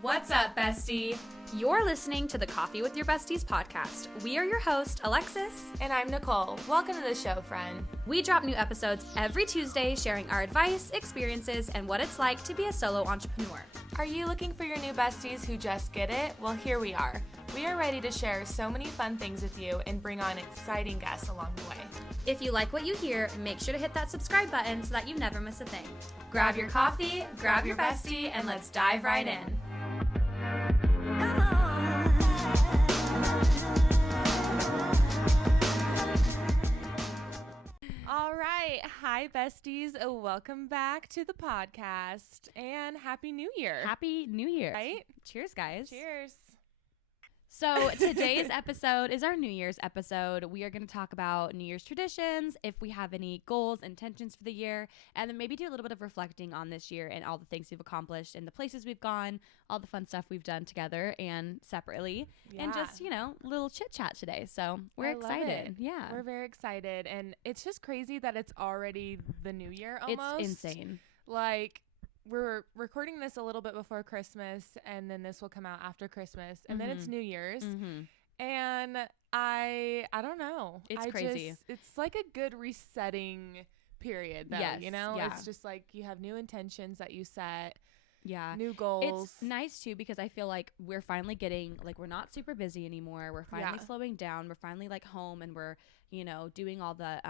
What's up, bestie? You're listening to the Coffee with Your Besties podcast. We are your host, Alexis. And I'm Nicole. Welcome to the show, friend. We drop new episodes every Tuesday sharing our advice, experiences, and what it's like to be a solo entrepreneur. Are you looking for your new besties who just get it? Well, here we are. We are ready to share so many fun things with you and bring on exciting guests along the way. If you like what you hear, make sure to hit that subscribe button so that you never miss a thing. Grab your coffee, grab your bestie, and let's dive right in. All right. Hi, besties. Welcome back to the podcast and Happy New Year. Happy New Year. Right? Cheers, guys. Cheers. So today's episode is our New Year's episode. We are going to talk about New Year's traditions, if we have any goals, intentions for the year, and then maybe do a little bit of reflecting on this year and all the things we've accomplished and the places we've gone, all the fun stuff we've done together and separately, and just, little chit chat today. So we're excited. Yeah. We're very excited. And it's just crazy that it's already the new year almost. It's insane. Like, we're recording this a little bit before Christmas, and then this will come out after Christmas, and then it's New Year's. And I don't know. It's crazy. It's like a good resetting period, though, yes, yeah. It's just like you have new intentions that you set. Yeah. New goals. It's nice, too, because I feel like we're finally getting, like, we're not super busy anymore. We're finally slowing down. We're finally, like, home, and we're, doing all the,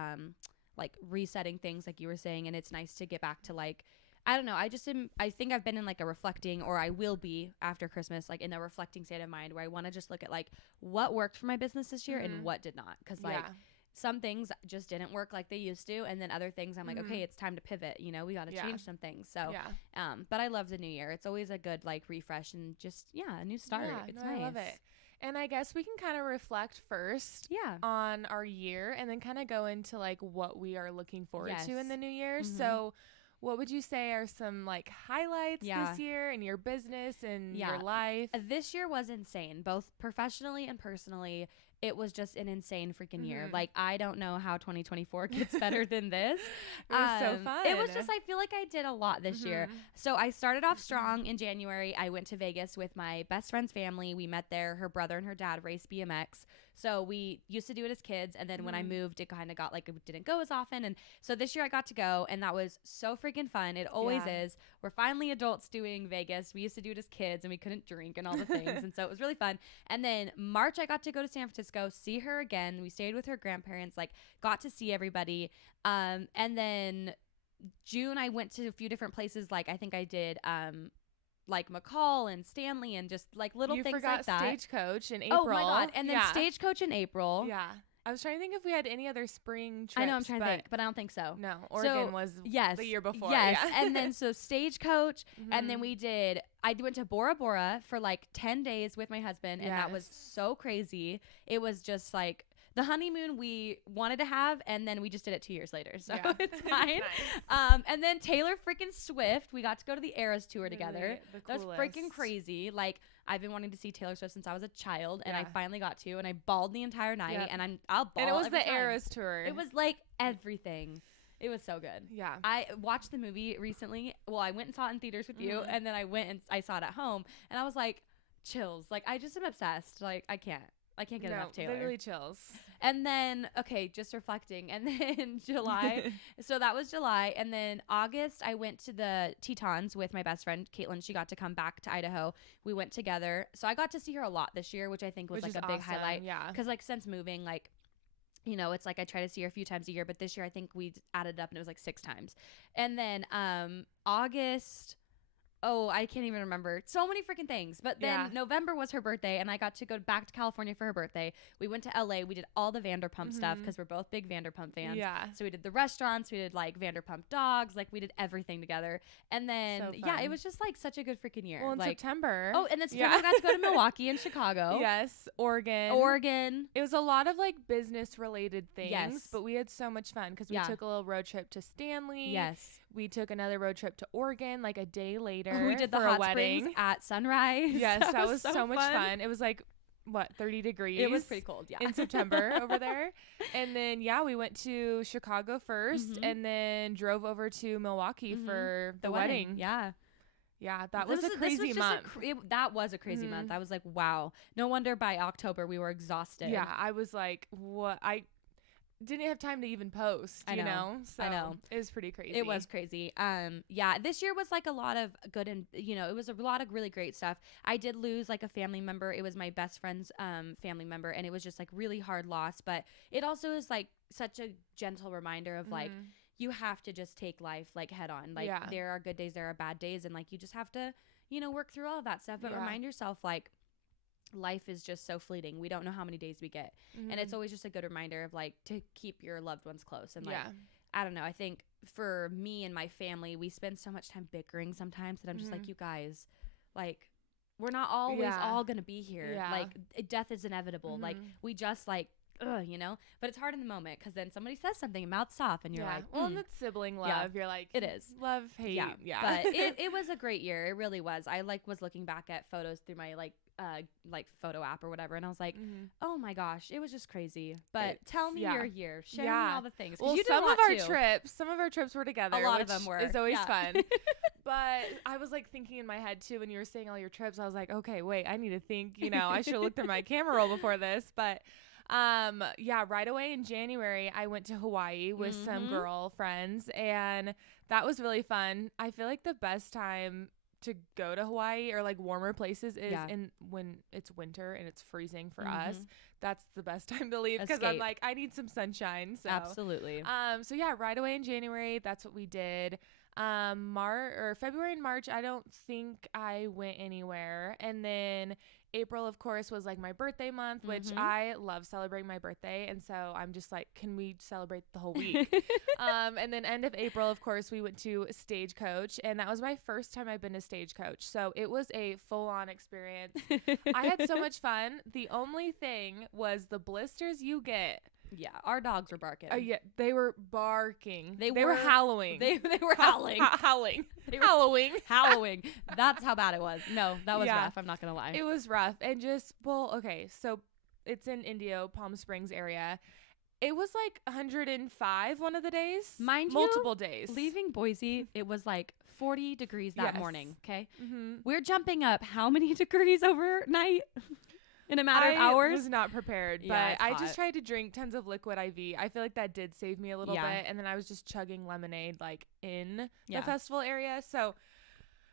resetting things, like you were saying, and it's nice to get back to, like, I don't know. I think I've been in like a reflecting, or I will be after Christmas, like in a reflecting state of mind where I want to just look at like what worked for my business this year and what did not. Cause like some things just didn't work like they used to. And then other things I'm like, okay, it's time to pivot. We got to change some things. So, but I love the new year. It's always a good like refresh and just, a new start. Yeah, it's nice. I love it. And I guess we can kind of reflect first on our year and then kind of go into like what we are looking forward to in the new year. So what would you say are some like highlights this year in your business and your life? This year was insane, both professionally and personally. It was just an insane freaking year. Like, I don't know how 2024 gets better than this. It was so fun. It was just, I feel like I did a lot this year. So I started off strong in January. I went to Vegas with my best friend's family. We met there. Her brother and her dad race BMX. So we used to do it as kids. And then when I moved, it kind of got like, it didn't go as often. And so this year I got to go, and that was so freaking fun. It always is. We're finally adults doing Vegas. We used to do it as kids, and we couldn't drink and all the things. And so it was really fun. And then March, I got to go to San Francisco, see her again. We stayed with her grandparents, like got to see everybody. And then June, I went to a few different places. Like I think I did like McCall and Stanley and just like little things like that. You forgot Stagecoach in April. Oh my God. And then Stagecoach in April. Yeah. I was trying to think if we had any other spring trips. I know, I'm trying to think, but I don't think so. No, Oregon was the year before. Yes, and then so Stagecoach, and then I went to Bora Bora for like 10 days with my husband, and that was so crazy. It was just like the honeymoon we wanted to have, and then we just did it 2 years later, so it's fine. Nice. And then Taylor freaking Swift, we got to go to the Eras tour together. That was freaking crazy. Like, I've been wanting to see Taylor Swift since I was a child, and I finally got to, and I bawled the entire night, and I'll bawl. And it was every the time. Eras tour. It was like everything. It was so good. Yeah. I watched the movie recently. Well, I went and saw it in theaters with you, and then I went and I saw it at home, and I was like, chills. Like, I just am obsessed. Like, I can't get enough Taylor. Literally chills. And then, just reflecting. And then July. So that was July. And then August, I went to the Tetons with my best friend, Caitlin. She got to come back to Idaho. We went together. So I got to see her a lot this year, which I think was like a big highlight. Yeah. Because like since moving, like, it's like I try to see her a few times a year. But this year, I think we added up and it was like 6 times. And then August... Oh, I can't even remember. So many freaking things. But then November was her birthday, and I got to go back to California for her birthday. We went to LA. We did all the Vanderpump stuff because we're both big Vanderpump fans. Yeah. So we did the restaurants. We did like Vanderpump dogs. Like we did everything together. And then, it was just like such a good freaking year. Well, in like, September. Oh, and then September we got to go to Milwaukee and Chicago. Yes. Oregon. It was a lot of like business related things. Yes. But we had so much fun because we took a little road trip to Stanley. Yes. We took another road trip to Oregon like a day later. We did the hot springs at sunrise. Yes, that was so much fun. It was like, 30 degrees? It was pretty cold, in September over there. And then, we went to Chicago first and then drove over to Milwaukee for the wedding. Yeah. Yeah, that was a crazy month. That was a crazy month. I was like, wow. No wonder by October we were exhausted. Yeah, I was like, what? I didn't have time to even post, you know? So I know. It was pretty crazy. It was crazy. Yeah, this year was like a lot of good and, you know, it was a lot of really great stuff. I did lose like a family member. It was my best friend's family member, and it was just like really hard loss. But it also is like such a gentle reminder of like, you have to just take life like head on. Like there are good days, there are bad days, and like you just have to, you know, work through all of that stuff. But remind yourself like life is just so fleeting. We don't know how many days we get. And it's always just a good reminder of like to keep your loved ones close. And like, I don't know, I think for me and my family, we spend so much time bickering sometimes that I'm just like, you guys, like, we're not always all gonna be here. Like death is inevitable. Like we just like, you know, but it's hard in the moment because then somebody says something, mouths off, and you're like, well, and that's sibling love. You're like, it is love, hate. Yeah. But it was a great year. It really was. I like was looking back at photos through my like photo app or whatever, and I was like, oh my gosh, it was just crazy. But tell me your year. Share me all the things. Well, you some of our trips were together. A lot of them were. It's always fun. But I was like thinking in my head too when you were saying all your trips. I was like, okay, wait, I need to think. You know, I should have looked at my camera roll before this, but. Right away in January, I went to Hawaii with some girlfriends, and that was really fun. I feel like the best time to go to Hawaii or like warmer places is when it's winter and it's freezing for us. That's the best time to leave because I'm like, I need some sunshine. So absolutely. Right away in January, that's what we did. February and March, I don't think I went anywhere. And then April, of course, was like my birthday month, which I love celebrating my birthday. And so I'm just like, can we celebrate the whole week? And then end of April, of course, we went to Stagecoach, and that was my first time I've been to Stagecoach. So it was a full-on experience. I had so much fun. The only thing was the blisters you get. Yeah, our dogs were barking. They were barking. They were howling. They were howling. Howling. Howling. That's how bad it was. No, that was rough. I'm not going to lie. It was rough. And so it's in Indio, Palm Springs area. It was like 105 one of the days. Mind multiple days. Leaving Boise, it was like 40 degrees that morning, okay? We're jumping up how many degrees overnight? In a matter of hours? I was not prepared, but I just tried to drink tons of liquid IV. I feel like that did save me a little bit. And then I was just chugging lemonade like in the festival area. So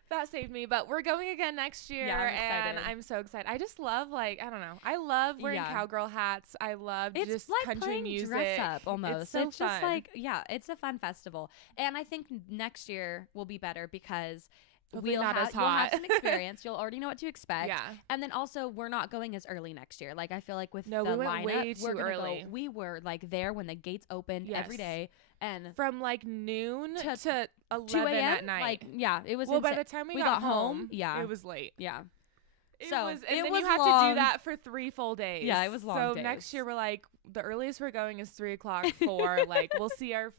that saved me. But we're going again next year. And I'm so excited. I just love I don't know. I love wearing cowgirl hats. I love just like country music. Dress up almost. It's so fun. Just like, it's a fun festival. And I think next year will be better because you'll have some experience. You'll already know what to expect. Yeah. And then also, we're not going as early next year. Like, I feel like with the lineup, way too early. We were like there when the gates opened every day. And from like noon to 11 at night. Like, it was by the time we got home, it was late. Yeah. And then you have to do that for 3 full days. Yeah, it was long days. Next year, we're like, the earliest we're going is 3 o'clock, 4. Like, we'll see our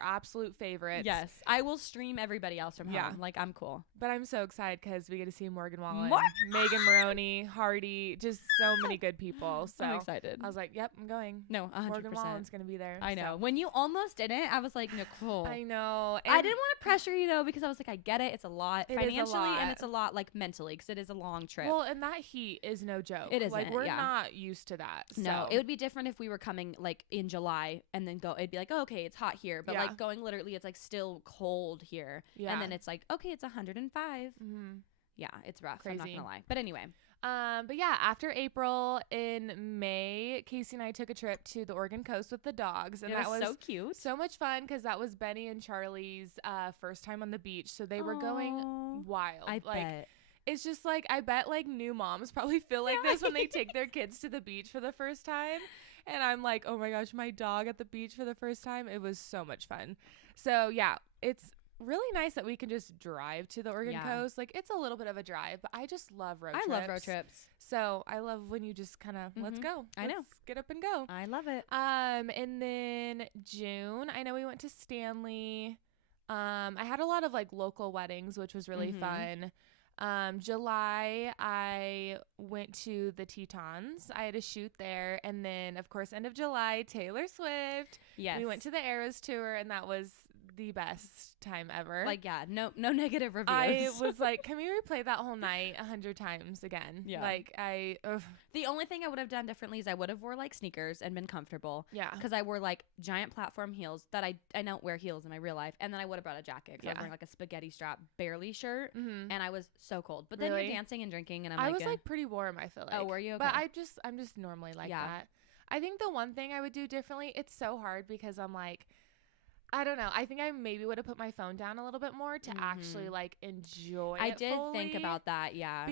absolute favorites. Yes. I will stream everybody else from home. Like, I'm cool. But I'm so excited because we get to see Morgan Wallen, Megan Maroney, Hardy, just so many good people. So I'm excited. I was like, yep, I'm going. No, 100%. Morgan Wallen's going to be there. I know. When you almost didn't, I was like, Nicole. I know. And I didn't want to pressure you, though, because I was like, I get it. It's a lot financially, and it's a lot, like, mentally, because it is a long trip. Well, and that heat is no joke. It isn't. Like, we're not used to that. No, it would be different if we were coming, like, in July and then it'd be like, oh, okay, it's hot here, but like going literally, it's like still cold here, and then it's like, okay, it's 105. It's rough. Crazy. I'm not gonna lie, but anyway. But after April, in May, Casey and I took a trip to the Oregon coast with the dogs, and that was so cute, so much fun because that was Benny and Charlie's first time on the beach, so they were going wild. I bet. It's just like, I bet like new moms probably feel like this when they take their kids to the beach for the first time. And I'm like, oh my gosh, my dog at the beach for the first time. It was so much fun. So it's really nice that we can just drive to the Oregon coast. Like, it's a little bit of a drive, but I just love road trips. I love road trips. So I love when you just kind of, let's go. Let's get up and go. I love it. And then June, I know we went to Stanley. I had a lot of like local weddings, which was really fun. July, I went to the Tetons. I had a shoot there. And then, of course, end of July, Taylor Swift. Yes. We went to the Eras tour, and that was the best time ever. Like, yeah, no negative reviews. I was like, can we replay that whole night 100 times again? Yeah. Like, the only thing I would have done differently is I would have wore like sneakers and been comfortable. Yeah. Because I wore like giant platform heels that I don't wear heels in my real life. And then I would have brought a jacket because I was wearing like a spaghetti strap barely shirt. And I was so cold. But then you're dancing and drinking and I was like pretty warm, I feel like. Oh, were you? Okay. But I'm just normally like that. I think the one thing I would do differently, it's so hard because I'm like, I don't know. I think I maybe would have put my phone down a little bit more to actually like enjoy it. I did fully. think about that, yeah.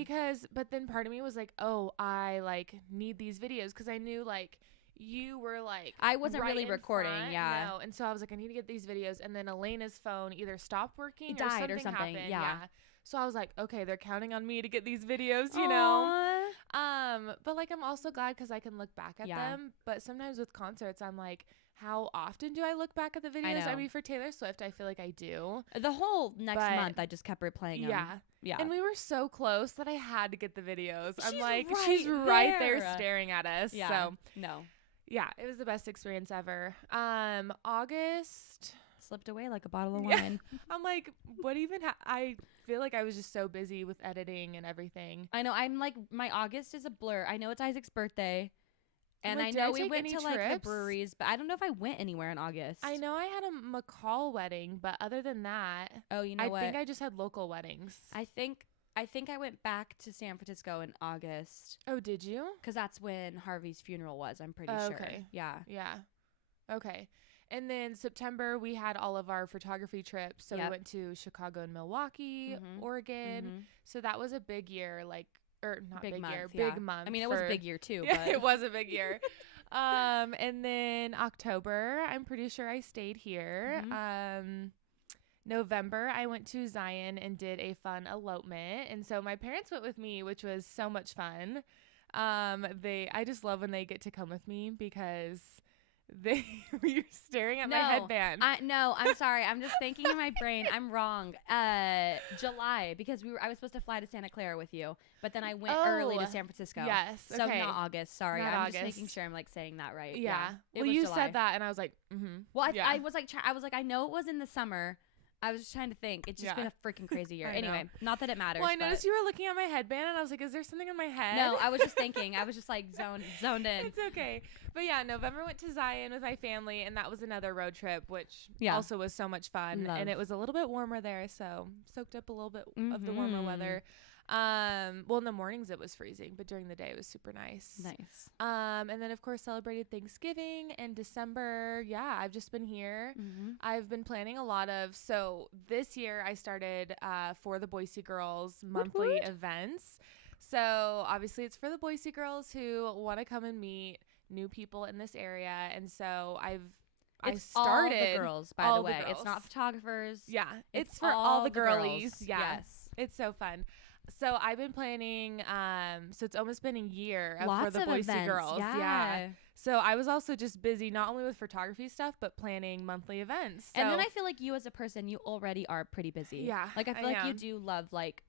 But then part of me was like, oh, I like need these videos because I knew like you were like I wasn't right really recording, front, yeah. No. And so I was like, I need to get these videos. And then Elena's phone either stopped working it died or something happened. Yeah. So I was like, okay, they're counting on me to get these videos, you know. But like I'm also glad because I can look back at them. But sometimes with concerts, I'm like, how often do I look back at the videos? I mean, for Taylor Swift, I feel like I do. The whole next month, I just kept replaying them. Yeah. And we were so close that I had to get the videos. She's she's right there staring at us. Yeah. So no. Yeah, it was the best experience ever. August slipped away like a bottle of wine. I'm like, what even? I feel like I was just so busy with editing and everything. I know. I'm like, my August is a blur. I know it's Isaac's birthday. And like, I know we went to trips? like the breweries, but I don't know if I went anywhere in August. I know I had a McCall wedding, but other than that, oh, you know what? I think I just had local weddings. I think I went back to San Francisco in August. Oh, did you? Because that's when Harvey's funeral was. I'm pretty sure. Okay. Yeah. Yeah. Okay. And then September, we had all of our photography trips. So we went to Chicago and Milwaukee, Oregon. So that was a big year, like, or not big month, year, yeah. big month. I mean, it was a big year too. Yeah, but. it was a big year. And then October, I'm pretty sure I stayed here. November, I went to Zion and did a fun elopement. And so my parents went with me, which was so much fun. I just love when they get to come with me because they were staring at my headband. No, I'm sorry. I'm just thinking in my brain. I'm wrong. July, because I was supposed to fly to Santa Clara with you, but then I went early to San Francisco. Yes. So not August. Sorry. Not I'm August. just making sure I'm like saying that right. Yeah. It Well, was you July. said that and I was like, Well, I was like, I know it was in the summer. I was just trying to think. It's just been a freaking crazy year. Anyway, not that it matters. Well, I noticed you were looking at my headband, and I was like, "Is there something in my head?" No, I was just thinking. I was just like zoned in. It's okay. But yeah, November went to Zion with my family, and that was another road trip, which also was so much fun. Love. And it was a little bit warmer there, so soaked up a little bit of the warmer weather. Well, in the mornings it was freezing, but during the day it was super nice. Nice. And then of course celebrated Thanksgiving and December. Yeah, I've just been here. I've been planning a lot of, so this year I started for the Boise Girls monthly events. So obviously it's for the Boise girls who want to come and meet new people in this area. And so I started all the girls, by the way. It's not photographers. Yeah, it's for all the girlies. Girls. Yeah. Yes. It's so fun. So I've been planning, so it's almost been a year for the Boise events. girls. Yeah. So I was also just busy, not only with photography stuff, but planning monthly events. So and then I feel like you as a person, you already are pretty busy. Yeah. Like I feel like you do love like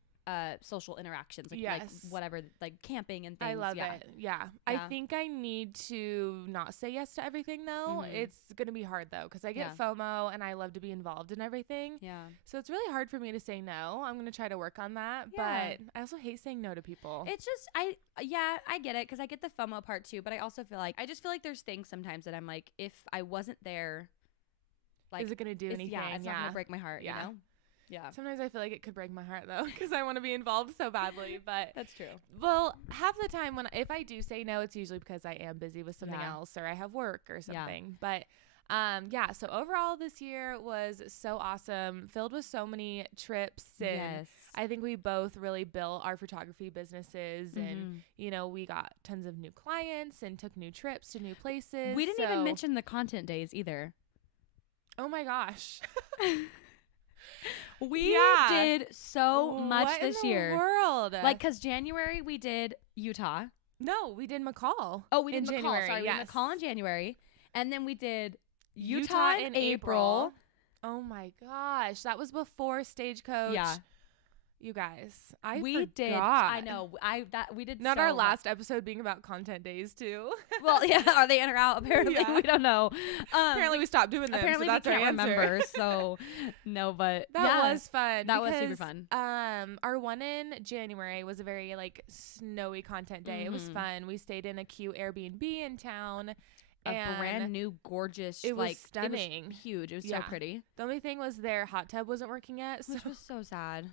social interactions, like whatever, like camping and things. I love it. Yeah. I think I need to not say yes to everything though. It's going to be hard though, because I get FOMO and I love to be involved in everything. Yeah. So it's really hard for me to say no. I'm going to try to work on that. But I also hate saying no to people. It's just, I get it, because I get the FOMO part too, but I also feel like, there's things sometimes that I'm like, if I wasn't there, like, is it going to do anything? Yeah, it's not going to break my heart, you know? Yeah. Sometimes I feel like it could break my heart though, because I want to be involved so badly. But that's true. Well, half the time if I do say no, it's usually because I am busy with something else or I have work or something. But so overall this year was so awesome, filled with so many trips. And I think we both really built our photography businesses and, we got tons of new clients and took new trips to new places. We didn't even mention the content days either. Oh my gosh. We did so much this year. World? Like, because January we did Utah. No, we did McCall. Oh, we did McCall. January. Sorry, yes. we did McCall in January. And then we did Utah in April. Oh my gosh. That was before Stagecoach. Yeah. You guys, we forgot. did. I know. We did. Not our last episode being about content days too. Well, yeah. Are they in or out? Apparently, we don't know. Apparently, we stopped doing them. Apparently, so that's we can't our answer. remember. So no, but that was fun. That was super fun. Our one in January was a very like snowy content day. It was fun. We stayed in a cute Airbnb in town. A brand new, gorgeous, it was stunning. It was huge. It was so pretty. The only thing was their hot tub wasn't working yet. Which was so sad.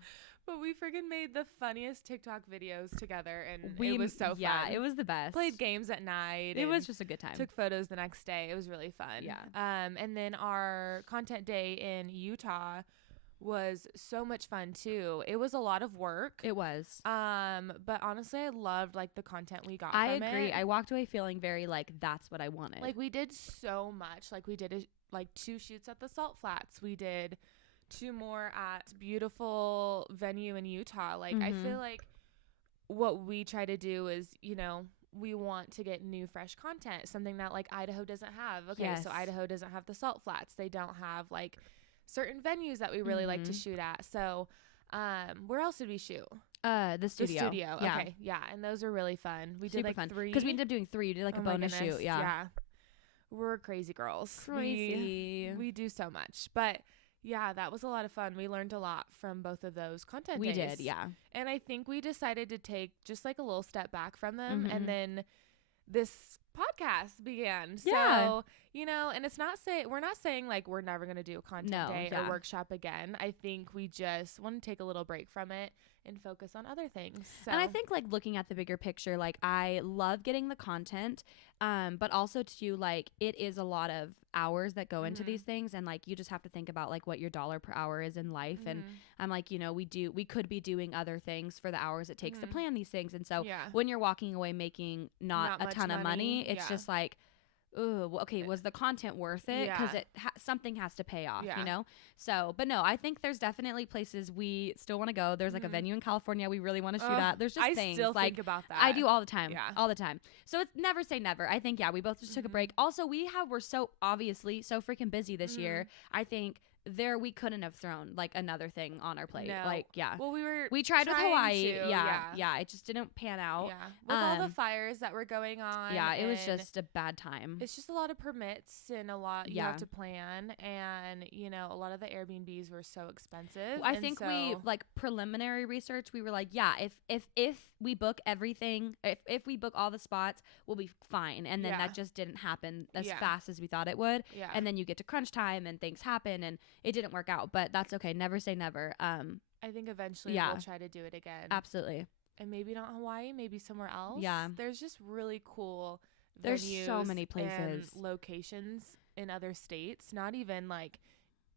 But we freaking made the funniest TikTok videos together, and it was so fun. Yeah, it was the best. Played games at night. It was just a good time. Took photos the next day. It was really fun. Yeah. And then our content day in Utah was so much fun too. It was a lot of work. It was. But honestly, I loved like the content we got. I from agree. It. I walked away feeling very like that's what I wanted. Like we did so much. Like we did like 2 shoots at the Salt Flats. We did 2 more at beautiful venue in Utah. Like I feel like what we try to do is, we want to get new fresh content, something that like Idaho doesn't have. Okay, so Idaho doesn't have the Salt Flats. They don't have like certain venues that we really like to shoot at. So where else did we shoot? The studio. The studio. Yeah. Okay. Yeah. And those were really fun. We did like fun. 3. Because we ended up doing 3. You did like a bonus shoot. Yeah. Yeah. We're crazy girls. Crazy. We do so much. But yeah, that was a lot of fun. We learned a lot from both of those content days. We did, yeah. And I think we decided to take just like a little step back from them. And then this podcast began. Yeah. So, and it's not we're not saying like we're never going to do a content day or workshop again. I think we just want to take a little break from it and focus on other things. So. And I think like looking at the bigger picture, like I love getting the content, but also too like it is a lot of hours that go into these things, and like you just have to think about like what your dollar per hour is in life. And I'm like, we could be doing other things for the hours it takes to plan these things. And so when you're walking away making not a ton of money, it's just like, ooh, okay, was the content worth it? Because something has to pay off, So, but no, I think there's definitely places we still want to go. There's like a venue in California we really want to shoot at. There's just things still like think about that. I do all the time, all the time. So it's never say never. I think we both just took a break. Also, we're so obviously so freaking busy this year. I think we couldn't have thrown like another thing on our plate. No. Like, Well, we tried with Hawaii. To, Yeah. It just didn't pan out. Yeah. With all the fires that were going on. Yeah. It was just a bad time. It's just a lot of permits and a lot you have to plan. And, a lot of the Airbnbs were so expensive. I think we like preliminary research. We were like, if we book everything, if we book all the spots, we'll be fine. And then that just didn't happen as fast as we thought it would. Yeah. And then you get to crunch time and things happen and it didn't work out, but that's okay. Never say never. I think eventually we'll try to do it again. Absolutely. And maybe not Hawaii, maybe somewhere else. Yeah. There's just really cool There's venues so many places and locations in other states. Not even like,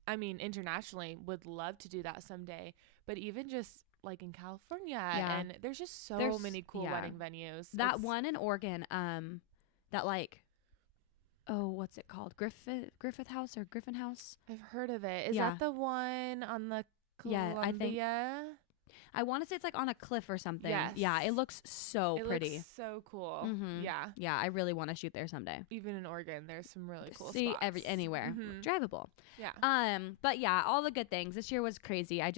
internationally, would love to do that someday. But even just like in California, and there's just so many cool wedding venues. That one in Oregon, that like, what's it called? Griffith House or Griffin House? I've heard of it. Is that the one on the Columbia? Yeah, I think. I want to say it's like on a cliff or something. Yes. Yeah, it looks so pretty. Looks so cool. Yeah. Yeah, I really want to shoot there someday. Even in Oregon, there's some really cool spots. Anywhere. Drivable. Yeah. But yeah, all the good things. This year was crazy. I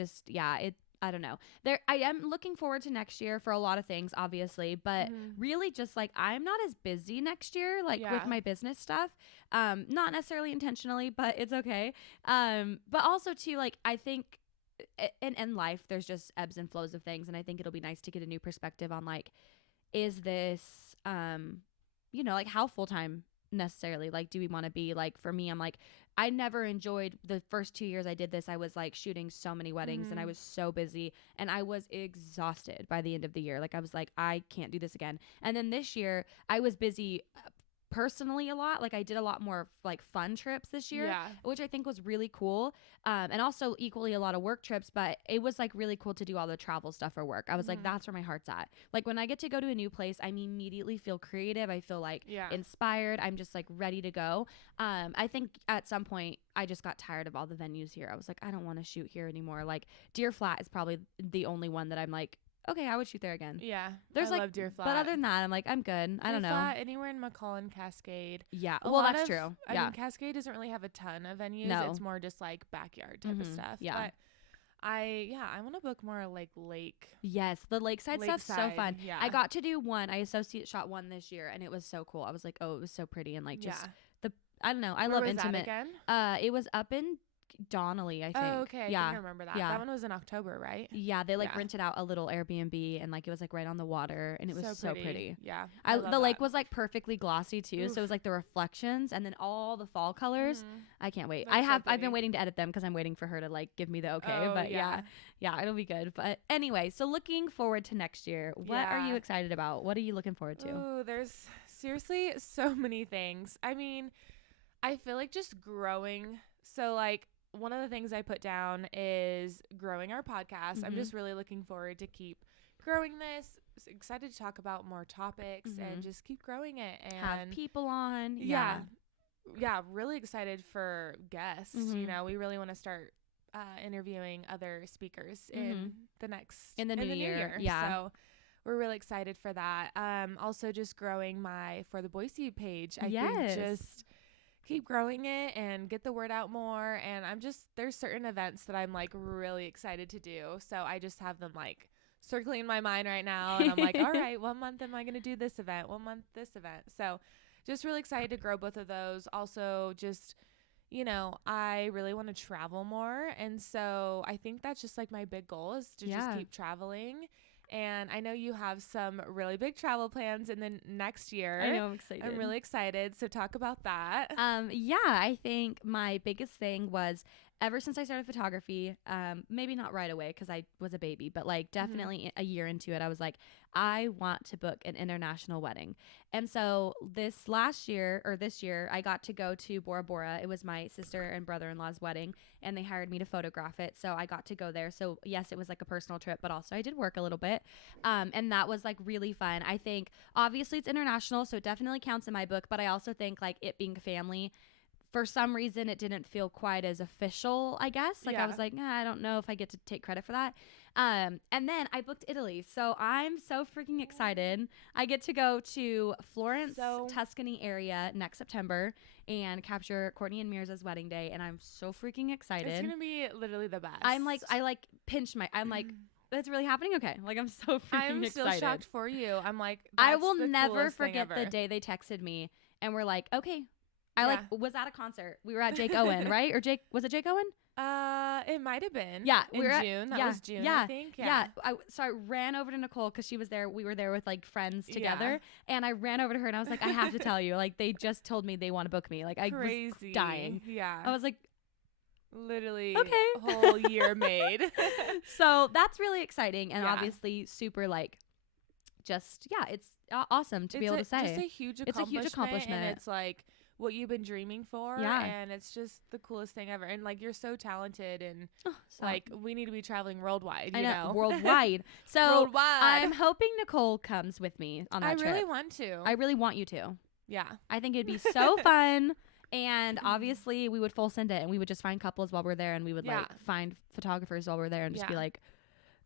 don't know. I am looking forward to next year for a lot of things, obviously, but really just like I'm not as busy next year, like with my business stuff. Not necessarily intentionally, but it's okay. But also too, like I think in life there's just ebbs and flows of things, and I think it'll be nice to get a new perspective on like, is this like how full-time necessarily like do we want to be? Like for me, I'm like, I never enjoyed the first 2 years I did this. I was like shooting so many weddings and I was so busy and I was exhausted by the end of the year. Like I was like, I can't do this again. And then this year I was busy personally a lot. Like I did a lot more like fun trips this year, which I think was really cool. And also equally a lot of work trips, but it was like really cool to do all the travel stuff for work. I was like, that's where my heart's at. Like when I get to go to a new place, I immediately feel creative. I feel like inspired. I'm just like ready to go. I think at some point I just got tired of all the venues here. I was like, I don't want to shoot here anymore. Like Deer Flat is probably the only one that I'm like, okay, I would shoot there again. Yeah. I love Deer Flat. But other than that, I'm like, I'm good. I don't know. Deer Flat, anywhere in McAllen, Cascade. Yeah. Well, that's true. I mean, Cascade doesn't really have a ton of venues. No. It's more just like backyard type of stuff. Yeah. I want to book more like lake. Yes, the lakeside stuff's so fun. Yeah. I got to do one. I associate shot one this year, and it was so cool. I was like, oh, it was so pretty, and like just the I don't know. I love intimate. That again? It was up in Donnelly, I think. Oh, okay. Yeah. I think I remember that. That one was in October, right? Yeah, they like rented out a little Airbnb, and like it was like right on the water, and it was so pretty. Yeah. The lake was like perfectly glossy too, so it was like the reflections and then all the fall colors. I can't wait. I've been waiting to edit them because I'm waiting for her to like give me the okay. But yeah, it'll be good. But anyway, so looking forward to next year. What are you excited about? What are you looking forward to? Oh, there's seriously so many things. I mean, I feel like just growing. So like one of the things I put down is growing our podcast. I'm just really looking forward to keep growing this. Excited to talk about more topics and just keep growing it and have people on. Yeah, really excited for guests. You know, we really want to start interviewing other speakers in the new year. Yeah. So we're really excited for that. Also just growing my For the Boise page. I think just keep growing it and get the word out more. And there's certain events that I'm like really excited to do. So I just have them like circling in my mind right now. And I'm like, all right, what month am I going to do this event? What month this event? So just really excited to grow both of those. Also just, you know, I really want to travel more. And so I think that's just like my big goal is to just keep traveling. And I know you have some really big travel plans in the next year. I know, I'm excited. I'm really excited. So talk about that. I think my biggest thing was ever since I started photography, maybe not right away because I was a baby, but like definitely a year into it, I was like, I want to book an international wedding. And so this year, I got to go to Bora Bora. It was my sister and brother-in-law's wedding, and they hired me to photograph it. So I got to go there. So yes, it was like a personal trip, but also I did work a little bit. And that was like really fun. I think obviously it's international, so it definitely counts in my book, but I also think like it being family, for some reason it didn't feel quite as official, I guess. Like I was like, I don't know if I get to take credit for that. And then I booked Italy. So I'm so freaking excited. I get to go to Florence, Tuscany area next September and capture Courtney and Mirza's wedding day. And I'm so freaking excited. It's going to be literally the best. I'm like, I'm like, that's really happening? Okay. Like, I'm so freaking excited. I'm still shocked for you. I'm like, I will never forget the day they texted me and were like, okay. I was at a concert. We were at Jake Owen, right? Or was it Jake Owen? It might have been. Yeah, in June. That was June, I think. Yeah. So I ran over to Nicole because she was there. We were there with like friends together, and I ran over to her and I was like, I have to tell you, like they just told me they want to book me. Like I was dying. Yeah. I was like, literally, whole year made. So that's really exciting and obviously super like, it's awesome to be able to say. It's a huge accomplishment. And it's like what you've been dreaming for, and it's just the coolest thing ever. And like you're so talented, and like we need to be traveling worldwide. You know? Worldwide. So I'm hoping Nicole comes with me on that trip. I really want to. I really want you to. Yeah, I think it'd be so fun. And obviously we would full send it, and we would just find couples while we're there, and we would like find photographers while we're there, and just be like.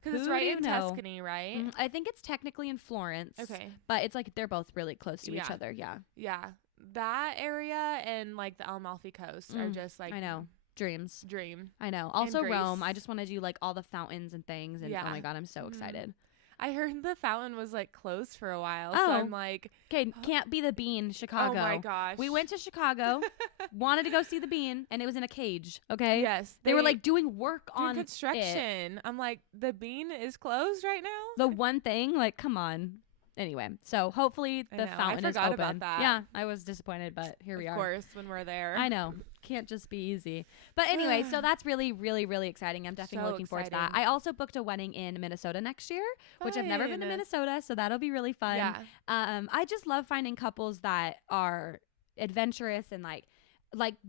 Because it's right in Tuscany, right? I think it's technically in Florence. Okay. But it's like they're both really close to each other. Yeah. Yeah. That area and like the Amalfi Coast are just like. I know. Dreams. Dream. I know. Also Rome. I just want to do like all the fountains and things. And oh my God, I'm so excited. I heard the fountain was like closed for a while. So I'm like. Okay, can't be the Bean, Chicago. Oh my gosh. We went to Chicago, wanted to go see the Bean, and it was in a cage. Okay. Yes. They were like doing work on construction. I'm like, the Bean is closed right now? The one thing, like, come on. Anyway, so hopefully the fountain is open. About that. Yeah, I was disappointed, but here we are. Of course, when we're there. I know. Can't just be easy. But anyway, so that's really, really, really exciting. I'm definitely looking forward to that. I also booked a wedding in Minnesota next year, which I've never been to Minnesota, so that'll be really fun. Yeah. I just love finding couples that are adventurous and like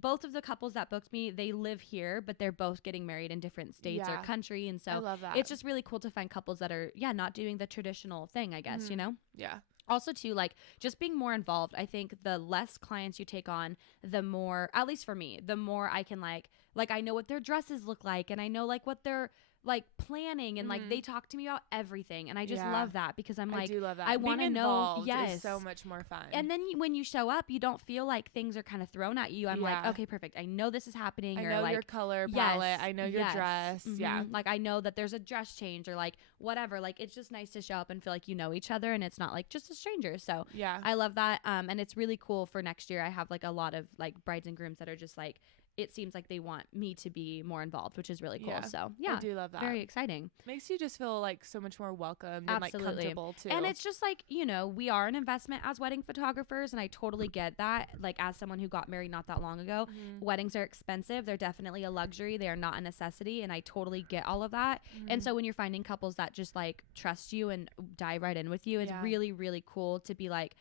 both of the couples that booked me, they live here, but they're both getting married in different states or country. And so I love that. It's just really cool to find couples that are, not doing the traditional thing, I guess, you know? Yeah. Also, too, like just being more involved. I think the less clients you take on, the more, at least for me, the more I can like I know what their dresses look like, and I know like what their like planning and like they talk to me about everything, and I just love that because I'm like, I do love that. I want to know. Yes, is so much more fun. And then when you show up, you don't feel like things are kind of thrown at you. I'm like, okay, perfect. I know this is happening. I or know like, your color palette. I know your dress. Yeah, like I know that there's a dress change or like whatever. Like it's just nice to show up and feel like you know each other, and it's not like just a stranger. So yeah, I love that. And it's really cool for next year. I have like a lot of like brides and grooms that are just like, it seems like they want me to be more involved, which is really cool. So yeah, I do love that. Very exciting. Makes you just feel like so much more welcome and like comfortable too. And it's just like, you know, we are an investment as wedding photographers, and I totally get that. Like as someone who got married not that long ago, weddings are expensive. They're definitely a luxury. They are not a necessity, and I totally get all of that. And so when you're finding couples that just like trust you and dive right in with you, it's really, really cool to be like,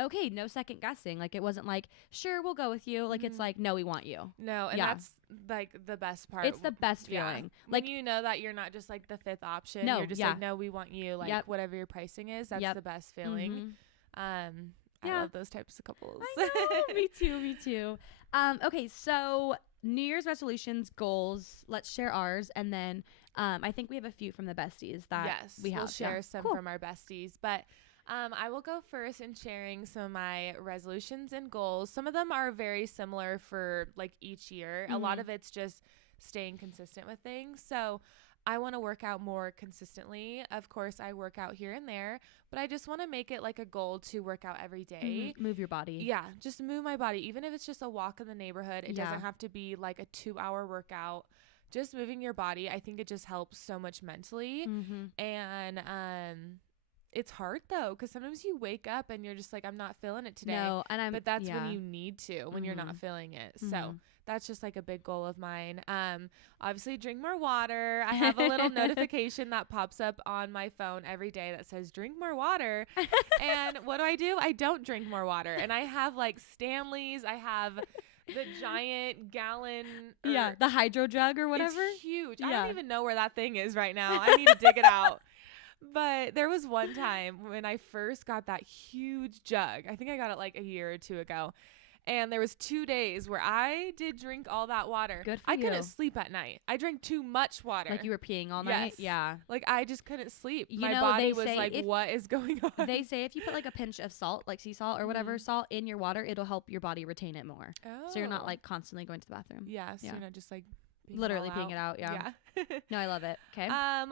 okay, no second guessing. Like it wasn't like, sure, we'll go with you. Like it's like, no, we want you. No, and that's like the best part. It's the best feeling. Like you know that you're not just like the fifth option. No, you're just like, no, we want you. Like whatever your pricing is, that's the best feeling. I love those types of couples. I know. Me too. Okay, so New Year's resolutions, goals. Let's share ours, and then I think we have a few from the besties that we have. We'll share some from our besties, but. I will go first in sharing some of my resolutions and goals. Some of them are very similar for like each year. A lot of it's just staying consistent with things. So I want to work out more consistently. Of course, I work out here and there, but I just want to make it like a goal to work out every day. Move your body. Yeah, just move my body. Even if it's just a walk in the neighborhood, it doesn't have to be like a 2-hour workout. Just moving your body, I think it just helps so much mentally. And it's hard though, because sometimes you wake up and you're just like, I'm not feeling it today. No, but that's when you need to, when you're not feeling it. So that's just like a big goal of mine. Obviously drink more water. I have a little notification that pops up on my phone every day that says drink more water. And what do? I don't drink more water. And I have like Stanley's. I have the giant gallon. The hydro jug or whatever. It's huge. I don't even know where that thing is right now. I need to dig it out. But there was one time when I first got that huge jug. I think I got it like a year or two ago. And there was 2 days where I did drink all that water. Good for you. I couldn't sleep at night. I drank too much water. Like you were peeing all night? Yes. Yeah. Like I just couldn't sleep. You My know, body was like, what is going on? They say if you put like a pinch of salt, like sea salt or whatever salt in your water, it'll help your body retain it more. Oh. So you're not like constantly going to the bathroom. Yeah. So you're not just like literally peeing it out. Yeah. No, I love it. Okay.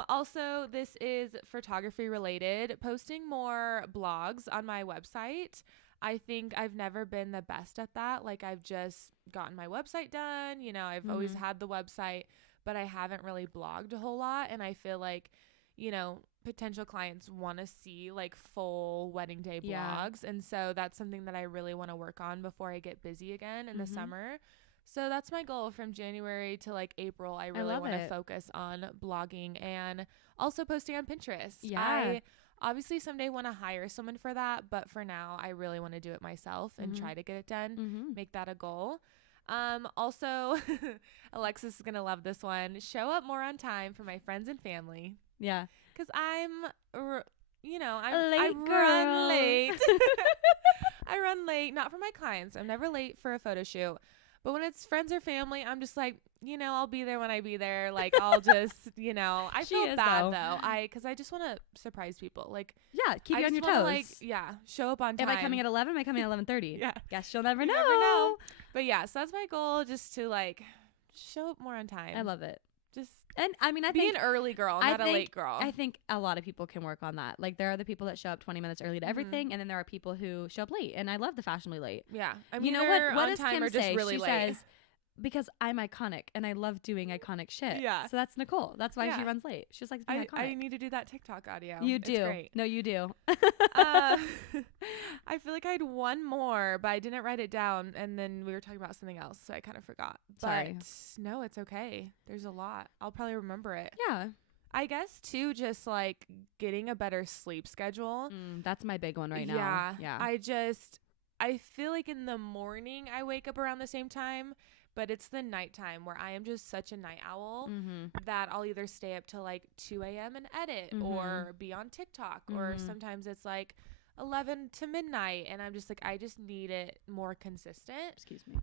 Also, this is photography related. Posting more blogs on my website. I think I've never been the best at that. Like I've just gotten my website done. You know, I've always had the website, but I haven't really blogged a whole lot. And I feel like, you know, potential clients want to see like full wedding day blogs. And so that's something that I really want to work on before I get busy again in the summer. So that's my goal from January to like April. I really want to focus on blogging and also posting on Pinterest. Yeah. I obviously someday want to hire someone for that, but for now I really want to do it myself and try to get it done. Make that a goal. Also, Alexis is going to love this one. Show up more on time for my friends and family. Yeah. Cause I run late. I run late, not for my clients. I'm never late for a photo shoot. But when it's friends or family, I'm just like, you know, I'll be there when I be there. Like, I'll just, you know, I feel bad though. Because I just want to surprise people. Like, keep you on your toes. Like, show up on time. Am I coming at 11? Am I coming at 11:30? Yeah. Guess you'll never know. Never know. But yeah, so that's my goal, just to like show up more on time. I love it. Just and I mean, I be think an early girl, not a late girl. I think a lot of people can work on that. Like there are the people that show up 20 minutes early to everything, and then there are people who show up late. And I love the fashionably late. Yeah, I mean, you know what? What does time Kim or just say? Really she late. says, because I'm iconic and I love doing iconic shit. Yeah. So that's Nicole. That's why she runs late. She just likes being iconic. I need to do that TikTok audio. You do. It's great. No, you do. I feel like I had one more, but I didn't write it down. And then we were talking about something else, so I kind of forgot. Sorry. But no, it's okay. There's a lot. I'll probably remember it. Yeah. I guess too, just like getting a better sleep schedule. That's my big one right now. Yeah. I feel like in the morning I wake up around the same time, but it's the nighttime where I am just such a night owl that I'll either stay up till like 2 a.m. and edit or be on TikTok, or sometimes it's like 11 to midnight, and I'm just like, I just need it more consistent. Excuse me.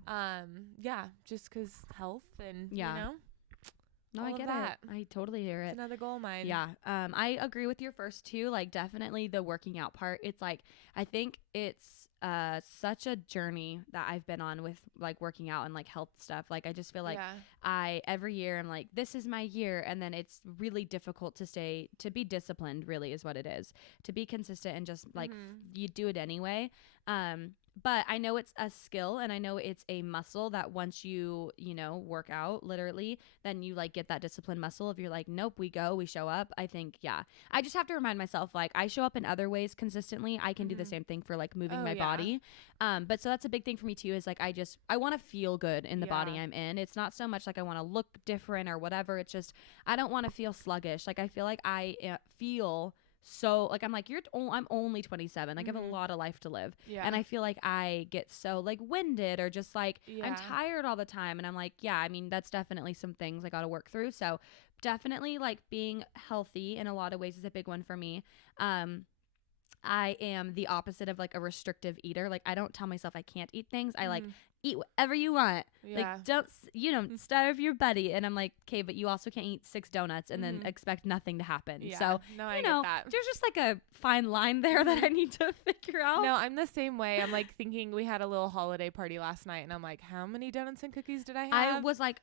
Just 'cause health and, you know. No, I get it. I totally hear it. It's another goal of mine. Yeah. I agree with your first two. Like, definitely the working out part. It's like, I think it's such a journey that I've been on with like working out and like health stuff. Like, I just feel like every year I'm like, this is my year. And then it's really difficult to be disciplined, really is what it is. To be consistent and just like, you do it anyway. But I know it's a skill and I know it's a muscle that once you work out literally, then you like get that disciplined muscle. If you're like, nope, we show up. I think, I just have to remind myself, like, I show up in other ways consistently. I can do the same thing for like moving my body. But so that's a big thing for me too, is like, I want to feel good in the body I'm in. It's not so much like I want to look different or whatever. It's just, I don't want to feel sluggish. Like, I feel like I feel so like, I'm like, I'm only 27. Like, I have a lot of life to live. And I feel like I get so like winded or just like I'm tired all the time. And I'm like, I mean, that's definitely some things I got to work through. So definitely like being healthy in a lot of ways is a big one for me. I am the opposite of like a restrictive eater. Like, I don't tell myself I can't eat things. I like eat whatever you want. Like, don't starve your buddy. And I'm like, okay, but you also can't eat 6 donuts and then expect nothing to happen. So, I get that. There's just like a fine line there that I need to figure out. No, I'm the same way. I'm like thinking, we had a little holiday party last night and I'm like, how many donuts and cookies did I have? I was like,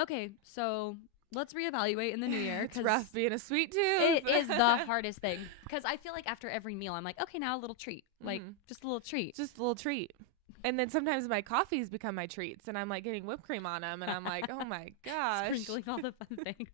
okay, so let's reevaluate in the new year. It's rough being a sweet tooth. It is the hardest thing because I feel like after every meal, I'm like, okay, now a little treat, like just a little treat. Just a little treat. And then sometimes my coffees become my treats and I'm like getting whipped cream on them and I'm like, oh my gosh. Sprinkling all the fun things.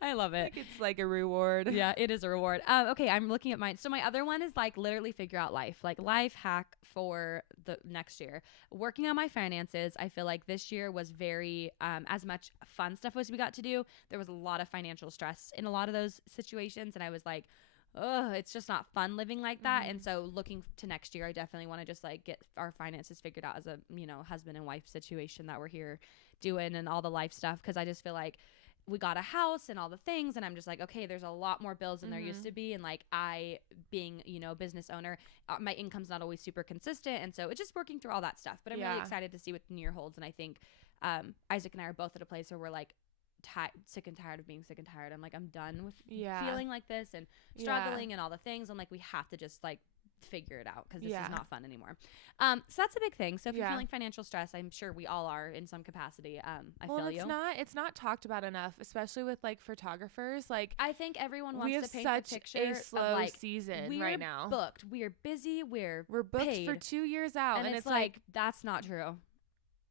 I love it. Like, it's like a reward. Yeah, it is a reward. Okay, I'm looking at mine. So my other one is like literally figure out life, like life hack for the next year. Working on my finances. I feel like this year was very, as much fun stuff as we got to do, there was a lot of financial stress in a lot of those situations. And I was like, oh, it's just not fun living like that. And so looking to next year, I definitely want to just like get our finances figured out as a, husband and wife situation that we're here doing and all the life stuff. Cause I just feel like we got a house and all the things. And I'm just like, okay, there's a lot more bills than there used to be. And like I being, business owner, my income's not always super consistent. And so it's just working through all that stuff, but I'm really excited to see what the new year holds. And I think, Isaac and I are both at a place where we're like, sick and tired of being sick and tired. I'm like, I'm done with feeling like this and struggling and all the things. I'm like, we have to just like figure it out because this is not fun anymore. So that's a big thing. So if you're feeling financial stress, I'm sure we all are in some capacity. I feel you. It's not talked about enough, especially with like photographers. Like, I think everyone wants to paint the picture a slow of like season right now. Booked. We are busy. We're booked paid. for 2 years out, and it's like that's not true.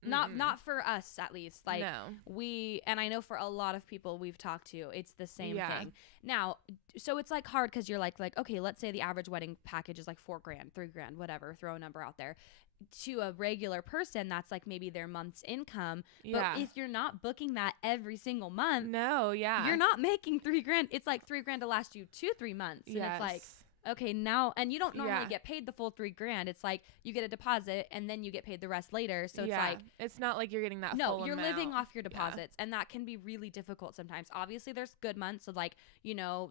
Not for us, at least. Like, and I know for a lot of people we've talked to, it's the same thing. Now, so it's like hard because you're like, okay, let's say the average wedding package is like $4,000, $3,000, whatever, throw a number out there. To a regular person, that's like maybe their month's income. But if you're not booking that every single month, you're not making $3,000. It's like $3,000 to last you 2-3 months. And it's like, okay, now, and you don't normally get paid the full $3,000. It's like you get a deposit and then you get paid the rest later. So it's like, it's not like you're getting that full you're amount. living off your deposits, and that can be really difficult sometimes. Obviously there's good months of like,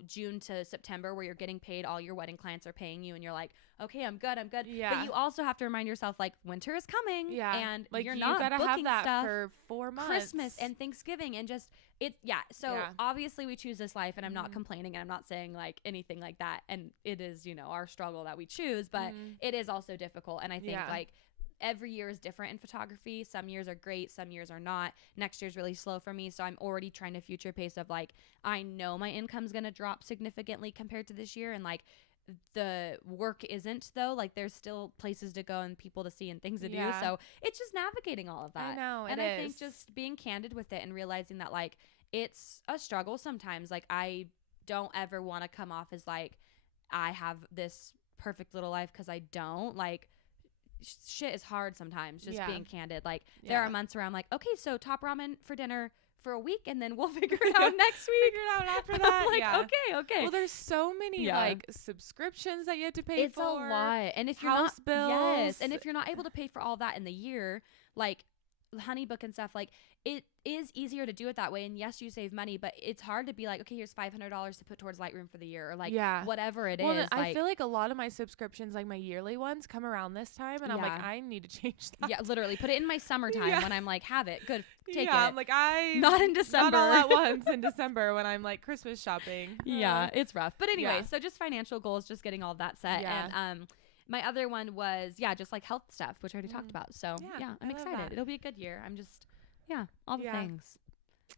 June to September where you're getting paid, all your wedding clients are paying you and you're like, okay, I'm good. But you also have to remind yourself like winter is coming and like you gotta have that stuff for 4 months, Christmas and Thanksgiving, and just obviously we choose this life, and I'm not complaining, and I'm not saying like anything like that, and it is our struggle that we choose, but it is also difficult. And I think like every year is different in photography. Some years are great, some years are not. Next year's really slow for me, so I'm already trying to future pace of like, I know my income's gonna drop significantly compared to this year, and like the work isn't, though. Like, there's still places to go and people to see and things to do, so it's just navigating all of that. I know, and I think just being candid with it and realizing that like it's a struggle sometimes. Like, I don't ever want to come off as like I have this perfect little life, because I don't. Like, shit is hard sometimes, just being candid. Like, there are months where I'm like, okay, so top ramen for dinner for a week, and then we'll figure it out next week. Figure it out after that. I'm like, okay. Well, there's so many like subscriptions that you have to pay for. It's a lot. And if you're house bills. Yes. And if you're not able to pay for all that in the year, like, HoneyBook and stuff, like it is easier to do it that way. And yes, you save money, but it's hard to be like, okay, here's $500 to put towards Lightroom for the year, or like whatever it is. I feel like a lot of my subscriptions, like my yearly ones, come around this time, and I'm like, I need to change that. Yeah, literally put it in my summertime when I'm like, have it, good, take it. I'm like, not in December, not all at once in December when I'm like Christmas shopping. Yeah, it's rough. But anyway, so just financial goals, just getting all that set, and my other one was just like health stuff, which I already talked about. So I'm excited. It'll be a good year. I'm just all the things.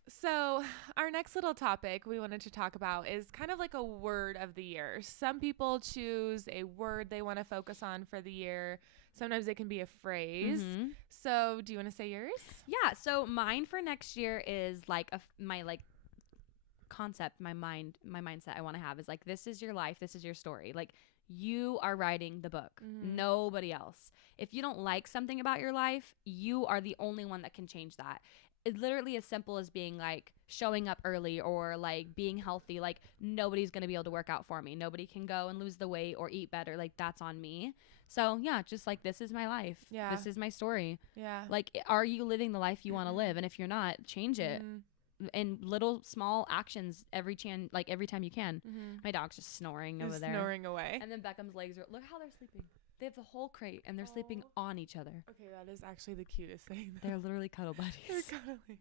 So our next little topic we wanted to talk about is kind of like a word of the year. Some people choose a word they want to focus on for the year. Sometimes it can be a phrase. So do you want to say yours? Yeah. So mine for next year is like my concept, my mindset I want to have is like, this is your life. This is your story. Like, you are writing the book, nobody else. If you don't like something about your life, you are the only one that can change that. It's literally as simple as being like showing up early or like being healthy. Like, nobody's going to be able to work out for me. Nobody can go and lose the weight or eat better. Like, that's on me. So just like, this is my life. Yeah. This is my story. Yeah. Like, are you living the life you want to live? And if you're not, change it. And little small actions every time you can. My dog's just snoring over there. Snoring away. And then Beckham's legs are, look how they're sleeping. They have the whole crate and they're sleeping on each other. Okay, that is actually the cutest thing. They're literally cuddle buddies. They're cuddling.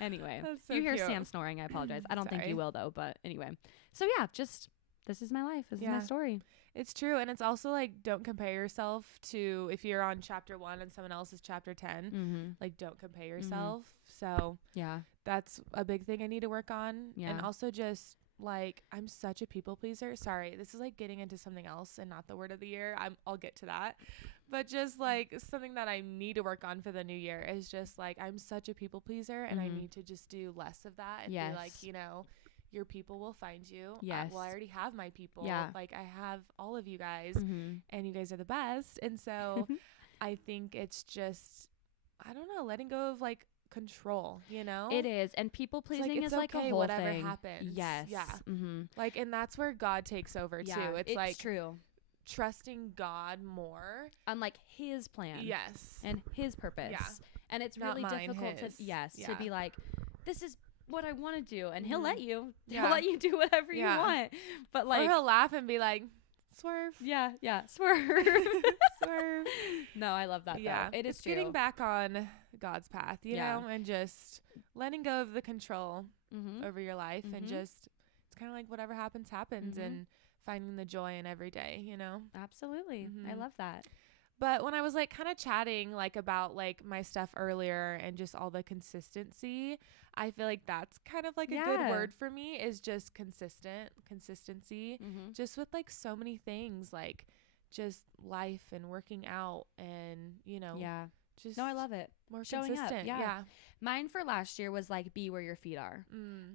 Anyway, so you hear Sam snoring, I apologize. I don't think you will though, but anyway. So this is my life. This is my story. It's true. And it's also like, don't compare yourself to, if you're on chapter 1 and someone else is chapter 10, like, don't compare yourself. So that's a big thing I need to work on. And also just like, I'm such a people pleaser. Sorry, this is like getting into something else and not the word of the year. I'll get to that. But just like something that I need to work on for the new year is just like, I'm such a people pleaser, and I need to just do less of that and be like, your people will find you. Yes. I already have my people. Yeah. Like, I have all of you guys, and you guys are the best. And so I think it's just, I don't know, letting go of like control, It is. And people pleasing is like a whole whatever thing. Happens. Yes. Yeah. Like, and that's where God takes over too. It's like true. Trusting God more on like his plan. Yes. And his purpose. Yeah. And it's not really difficult his. to be like, this is what I want to do, and he'll let you do whatever you want, but like, or he'll laugh and be like, swerve. Swerve. Swerve. No, I love that though. It is true. Getting back on God's path, you know, and just letting go of the control over your life, and just, it's kind of like whatever happens, and finding the joy in every day, Absolutely. I love that. But when I was like kind of chatting like about like my stuff earlier and just all the consistency, I feel like that's kind of like a good word for me, is just consistency, just with like so many things, like just life and working out and, just. No, I love it. More showing consistent. Up. Yeah. Mine for last year was like, be where your feet are.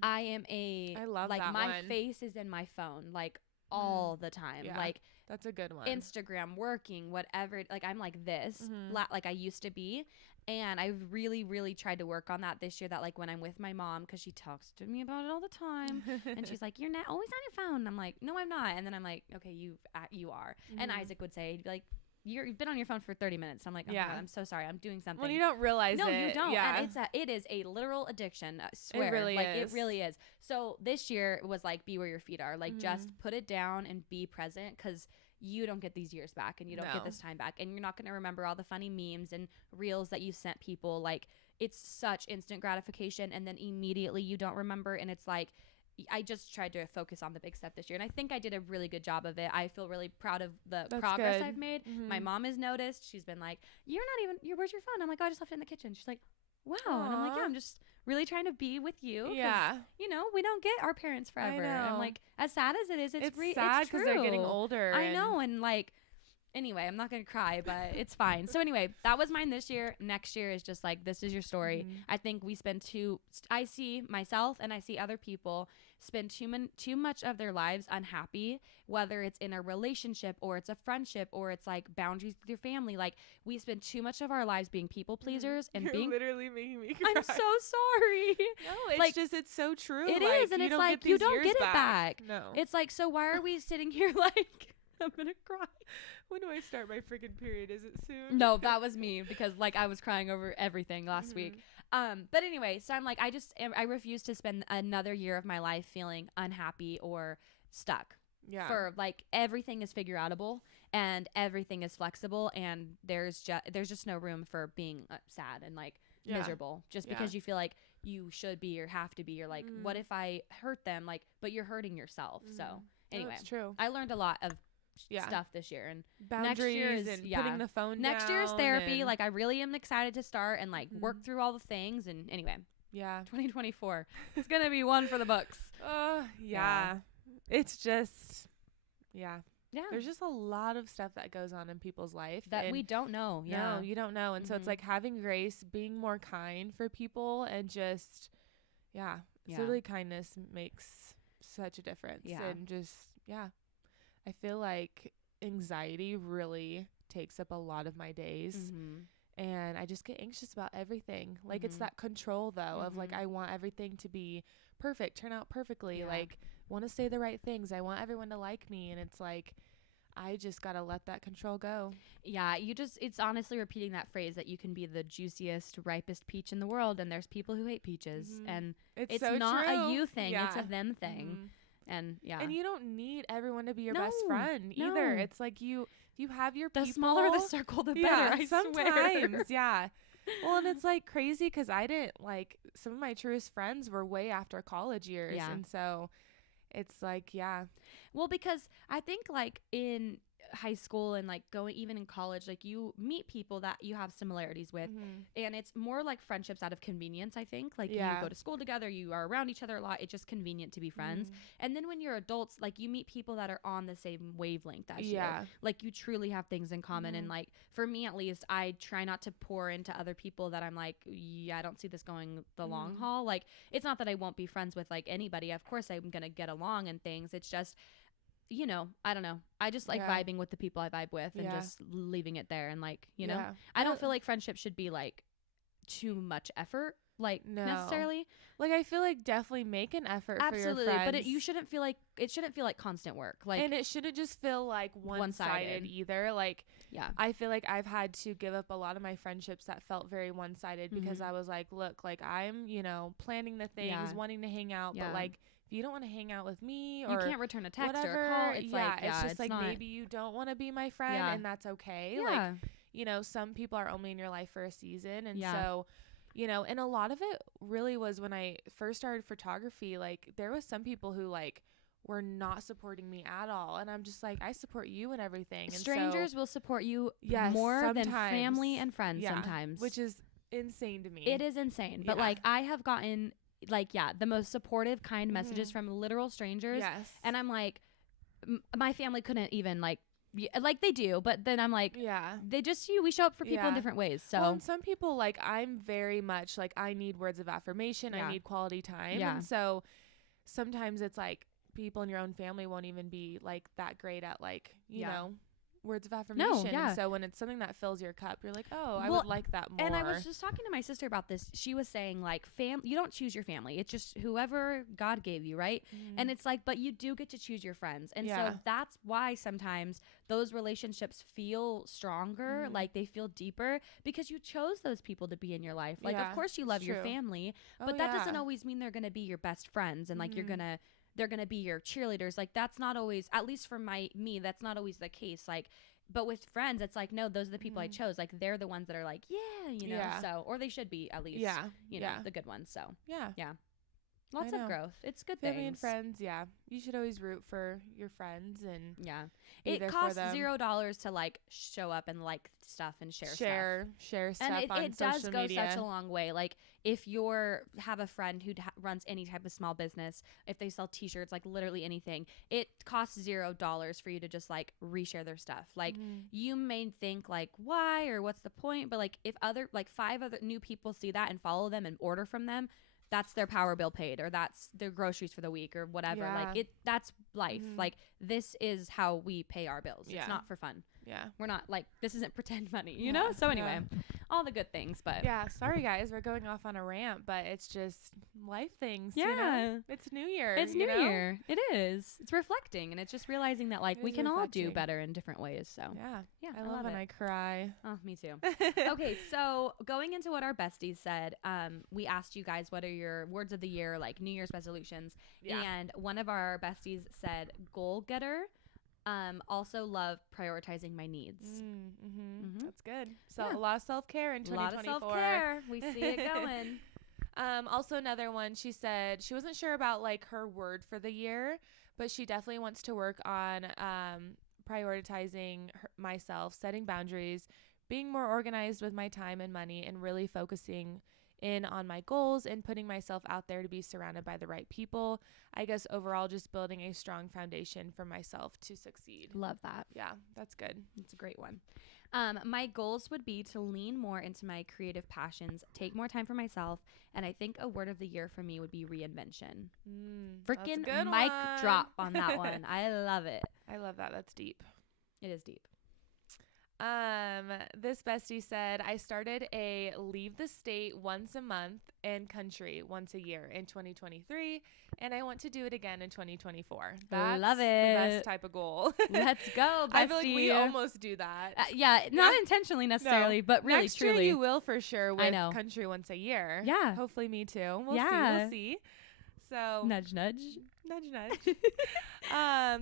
I love like, my face is in my phone, like all the time. Like, that's a good one. Instagram, working, whatever. Like, I'm like this, like I used to be. And I really, really tried to work on that this year, that like when I'm with my mom, because she talks to me about it all the time. And she's like, you're not always on your phone. And I'm like, no, I'm not. And then I'm like, okay, you are. And Isaac would say, like, you've been on your phone for 30 minutes. I'm like, oh God, I'm so sorry. I'm doing something. Well, you don't realize it. No, you don't. Yeah. And it is a literal addiction. I swear. It really is. So this year was like, be where your feet are. Like, just put it down and be present, because you don't get these years back, and you don't get this time back, and you're not going to remember all the funny memes and reels that you sent people. Like, it's such instant gratification, and then immediately you don't remember. And it's like, I just tried to focus on the big stuff this year, and I think I did a really good job of it. I feel really proud of the progress I've made. My mom has noticed. She's been like, where's your phone? I'm like, oh, I just left it in the kitchen. She's like, wow. Aww. And I'm like, yeah, I'm just really trying to be with you. Yeah. We don't get our parents forever. And I'm like, as sad as it is, it's sad because they're getting older. I know. And like, anyway, I'm not going to cry, but it's fine. So anyway, that was mine this year. Next year is just like, this is your story. I think we I see myself and I see other people spend too much of their lives unhappy, whether it's in a relationship or it's a friendship or it's like boundaries with your family. Like, we spend too much of our lives being people pleasers and You're literally making me cry. I'm so sorry. No, it's like, it's so true. It is. And it's like, you don't get it back. No. It's like, so why are we sitting here like, I'm gonna cry. When do I start my freaking period? Is it soon? No, that was me because like I was crying over everything last week. But anyway, so I'm like, I refuse to spend another year of my life feeling unhappy or stuck. Yeah. For like everything is figure outable and everything is flexible, and there's just no room for being sad and like miserable just because you feel like you should be or have to be, or like what if I hurt them, like, but you're hurting yourself. So anyway, that's true. I learned a lot of stuff this year, and boundaries next year is, and putting the phone next down. Year's therapy. Like I really am excited to start and like work through all the things. And anyway, 2024 it's gonna be one for the books. It's just there's just a lot of stuff that goes on in people's life that we don't know. No, you don't know. And so it's like having grace, being more kind for people, and just so really kindness makes such a difference. And just I feel like anxiety really takes up a lot of my days. And I just get anxious about everything. Like it's that control though of like I want everything to be perfect, turn out perfectly, like want to say the right things. I want everyone to like me, and it's like I just got to let that control go. Yeah, it's honestly repeating that phrase that you can be the juiciest, ripest peach in the world, and there's people who hate peaches, and it's so not true. A you thing, it's a them thing. And and you don't need everyone to be your best friend either. It's like you have your people. The smaller the circle, the better. I sometimes swear. Well, and it's like crazy because I didn't like some of my truest friends were way after college years, and so it's like well, because I think like in high school and like going even in college, like you meet people that you have similarities with, and it's more like friendships out of convenience. I think like you go to school together, you are around each other a lot, it's just convenient to be friends. And then when you're adults, like you meet people that are on the same wavelength as you, like you truly have things in common. And like for me at least, I try not to pour into other people that I'm like, I don't see this going the long haul. Like it's not that I won't be friends with like anybody, of course I'm gonna get along and things, it's just I don't know. I just like vibing with the people I vibe with and just leaving it there. And like, I don't feel like friendship should be like too much effort, like necessarily. Like I feel like definitely make an effort for your friends. But it shouldn't feel like constant work. Like, and it shouldn't just feel like one-sided either. Like, I feel like I've had to give up a lot of my friendships that felt very one-sided because I was like, look, like I'm, planning the things, wanting to hang out, but like, if you don't want to hang out with me, or you can't return a text or a call, it's like, it's just like maybe you don't want to be my friend, and that's okay. Like, some people are only in your life for a season, and so, and a lot of it really was when I first started photography. Like, there was some people who like were not supporting me at all, and I'm just like, I support you and everything. And strangers will support you more than family and friends sometimes, which is insane to me. It is insane, but like I have gotten like the most supportive, kind messages from literal strangers, and I'm like, my family couldn't even like they do, but then I'm like, they just we show up for people in different ways. So and some people, like I'm very much like I need words of affirmation, I need quality time, and so sometimes it's like people in your own family won't even be like that great at like you know words of affirmation. And so when it's something that fills your cup, you're like, oh, I would like that more. And I was just talking to my sister about this. She was saying like you don't choose your family, it's just whoever God gave you, right? And it's like, but you do get to choose your friends. And so that's why sometimes those relationships feel stronger, like they feel deeper, because you chose those people to be in your life. Like of course you love your family, but that doesn't always mean they're gonna be your best friends, and like they're going to be your cheerleaders. Like that's not always, at least for me, that's not always the case. Like, but with friends, it's like, no, those are the people I chose. Like they're the ones that are like, so, or they should be at least, you know, the good ones. So yeah. Lots of growth. It's good things. Family and friends, you should always root for your friends, and it costs $0 to like show up and like stuff and share stuff. And it does go such a long way. Like if have a friend who runs any type of small business, if they sell t-shirts, like literally anything, it costs $0 for you to just like reshare their stuff. Like you may think like, why, or what's the point? But like if 5 other new people see that and follow them and order from them, that's their power bill paid, or that's their groceries for the week, or whatever. Like that's life. Like, this is how we pay our bills. It's not for fun. Yeah. We're not like, this isn't pretend money, you know? So anyway, all the good things, but. Yeah. Sorry, guys. We're going off on a rant, but it's just life things. Yeah. You know? It's New Year. It's New Year. It is. It's reflecting, and it's just realizing that, like, we can all do better in different ways. So. Yeah. I love when I cry. Oh, me too. Okay. So going into what our besties said, we asked you guys, what are your words of the year, like New Year's resolutions? Yeah. And one of our besties said, goal getter. Also love prioritizing my needs. That's good. So a lot of self-care in 2024. A lot of self-care. We see it going. Also another one, she said she wasn't sure about like her word for the year, but she definitely wants to work on prioritizing myself, setting boundaries, being more organized with my time and money, and really focusing in on my goals and putting myself out there to be surrounded by the right people. I guess overall just building a strong foundation for myself to succeed. Love that. Yeah, that's good. It's a great one. My goals would be to lean more into my creative passions, take more time for myself, and I think a word of the year for me would be reinvention. Freaking mic drop on that one. I love it. I love that. That's deep. It is deep. This bestie said, I started a leave the state once a month and country once a year in 2023, and I want to do it again in 2024. That's love it. The best type of goal. Let's go, bestie. I feel like we almost do that. Not intentionally necessarily, but really, Next truly. Year you will for sure with country once a year. Yeah. Hopefully me too. We'll see. So nudge, nudge. Nudge, nudge.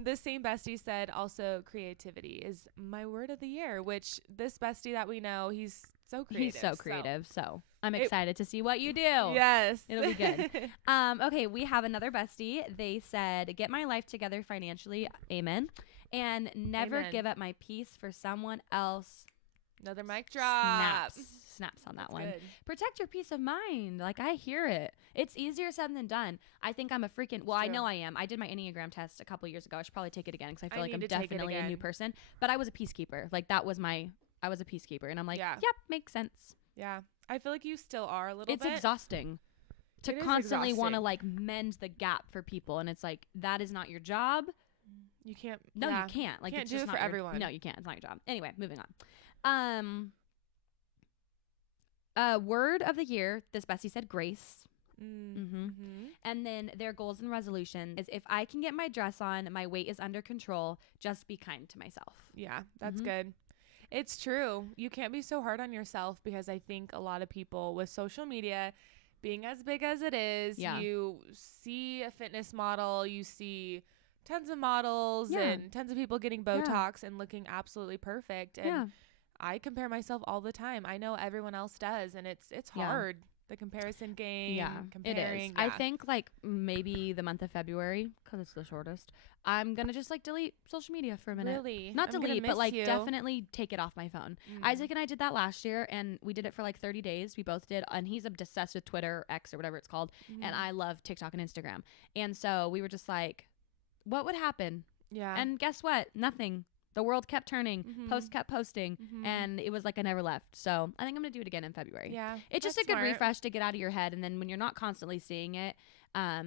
This same bestie said also creativity is my word of the year, which this bestie that we know, he's so creative. He's so creative. So I'm excited to see what you do. Yes. It'll be good. Okay. We have another bestie. They said, get my life together financially. Amen. And never give up my peace for someone else. Another mic drop. Snaps on that one. Good. Protect your peace of mind. Like, I hear it. It's easier said than done. I think I'm a freaking, I know I am. I did my Enneagram test a couple years ago. I should probably take it again because I feel like I'm definitely a new person. But I was a peacekeeper. Like, I was a peacekeeper. And I'm like, yep, makes sense. Yeah. I feel like you still are a little bit. It's exhausting to constantly want to, like, mend the gap for people. And it's like, that is not your job. You can't. No, you can't. Like, can't it's do just it for everyone. No, you can't. It's not your job. Anyway, moving on. Word of the year, this bestie said grace. And then their goals and resolution is, if I can get my dress on, my weight is under control, just be kind to myself. Yeah, that's good. It's true. You can't be so hard on yourself, because I think a lot of people with social media being as big as it is, you see a fitness model, you see tons of models and tons of people getting Botox and looking absolutely perfect. And I compare myself all the time. I know everyone else does, and it's hard. The comparison game. Comparing. It is. I think like maybe the month of February, because it's the shortest, I'm going to just like delete social media for a minute. Really? Not delete, but like definitely take it off my phone. Isaac and I did that last year, and we did it for like 30 days. We both did. And he's obsessed with Twitter, X or whatever it's called. And I love TikTok and Instagram. And so we were just like, what would happen? Yeah. And guess what? Nothing. The world kept turning, post kept posting, and it was like I never left. So I think I'm going to do it again in February. Yeah. It's just a good refresh to get out of your head. And then when you're not constantly seeing it,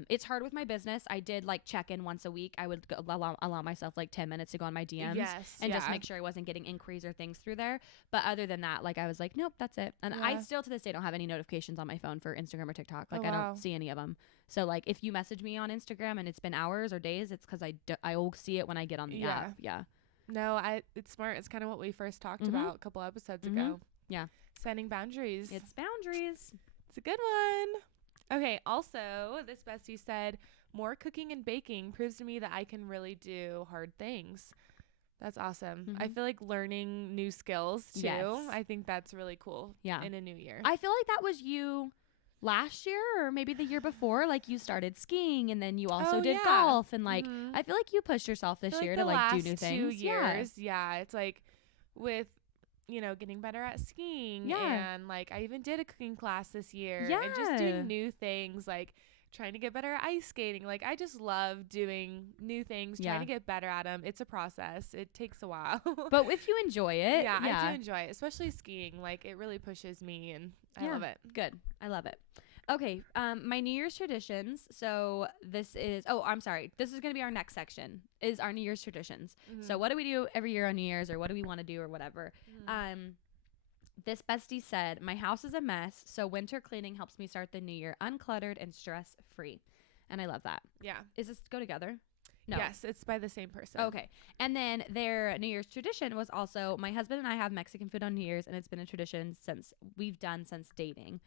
it's hard with my business. I did like check in once a week. I would allow myself like 10 minutes to go on my DMs and just make sure I wasn't getting inquiries or things through there. But other than that, like I was like, nope, that's it. And I still to this day don't have any notifications on my phone for Instagram or TikTok. Like I don't see any of them. So like if you message me on Instagram and it's been hours or days, it's because I will see it when I get on the app. Yeah. No, it's smart. It's kind of what we first talked about a couple episodes ago. Yeah. Setting boundaries. It's boundaries. It's a good one. Okay. Also, this bestie said, more cooking and baking proves to me that I can really do hard things. That's awesome. I feel like learning new skills too. Yes. I think that's really cool. Yeah. In a new year. I feel like that was you last year or maybe the year before. Like you started skiing and then you also did golf, and like I feel like you pushed yourself this year to like do new things. 2 years, it's like with getting better at skiing, and like I even did a cooking class this year, and just doing new things, like trying to get better at ice skating. Like I just love doing new things, trying to get better at them. It's a process. It takes a while. But if you enjoy it, I do enjoy it, especially skiing. Like it really pushes me, and I love it. Good. I love it. Okay. My New Year's traditions. So this is. Oh, I'm sorry. This is gonna be our next section. Is our New Year's traditions. So what do we do every year on New Year's, or what do we want to do, or whatever. This bestie said, "My house is a mess, so winter cleaning helps me start the new year uncluttered and stress free," and I love that. Yeah. Is this go together? No. Yes, it's by the same person. Okay. And then their New Year's tradition was also, my husband and I have Mexican food on New Year's, and it's been a tradition since dating.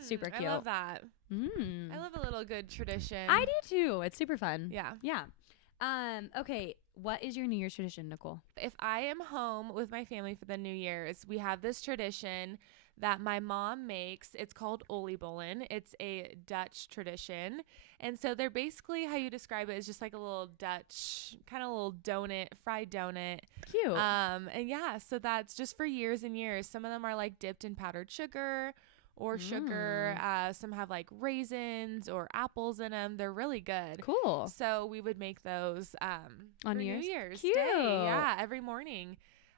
Super cute. I love that. I love a little good tradition. I do too. It's super fun. Yeah. Yeah. Okay. What is your New Year's tradition, Nicole? If I am home with my family for the New Year's, we have this tradition that my mom makes. It's called oliebollen. It's a Dutch tradition. And so they're basically, how you describe it, is just like a little Dutch, kind of little donut, fried donut. Cute. And yeah, so that's just for years and years. Some of them are like dipped in powdered sugar or sugar. Some have like raisins or apples in them. They're really good. Cool. So we would make those on New Year's Cute. Day. Yeah, every morning.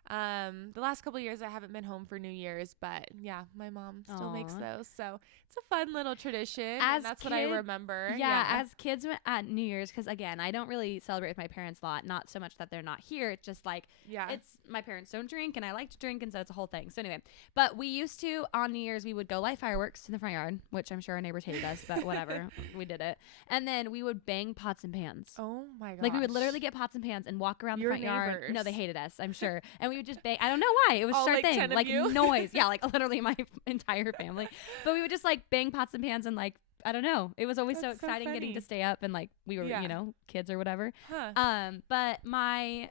The last couple of years I haven't been home for New Year's, but yeah, my mom still makes those. So it's a fun little tradition. And that's what I remember. Yeah, as kids at New Year's, because again, I don't really celebrate with my parents a lot. Not so much that they're not here. It's just like, it's my parents don't drink and I like to drink, and so it's a whole thing. So anyway, but we used to, on New Year's, we would go light fireworks in the front yard, which I'm sure our neighbors hated us, but whatever. We did it. And then we would bang pots and pans. Oh my gosh. Like we would literally get pots and pans and walk around the front yard. No, they hated us, I'm sure. And we would just bang. I don't know why. It was all, our like, thing. Like noise. Yeah, like literally my entire family. But we would just like bang pots and pans and like, I don't know. It was always so exciting getting to stay up, and like we were, kids or whatever. But my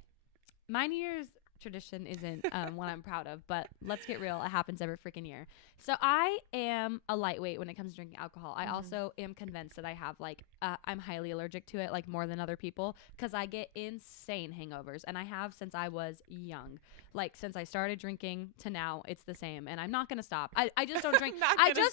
New Year's tradition isn't one I'm proud of, but let's get real. It happens every freaking year. So I am a lightweight when it comes to drinking alcohol. I also am convinced that I have like, I'm highly allergic to it, like more than other people, because I get insane hangovers, and I have since I was young. Like since I started drinking to now, it's the same, and I'm not gonna stop. I just don't drink.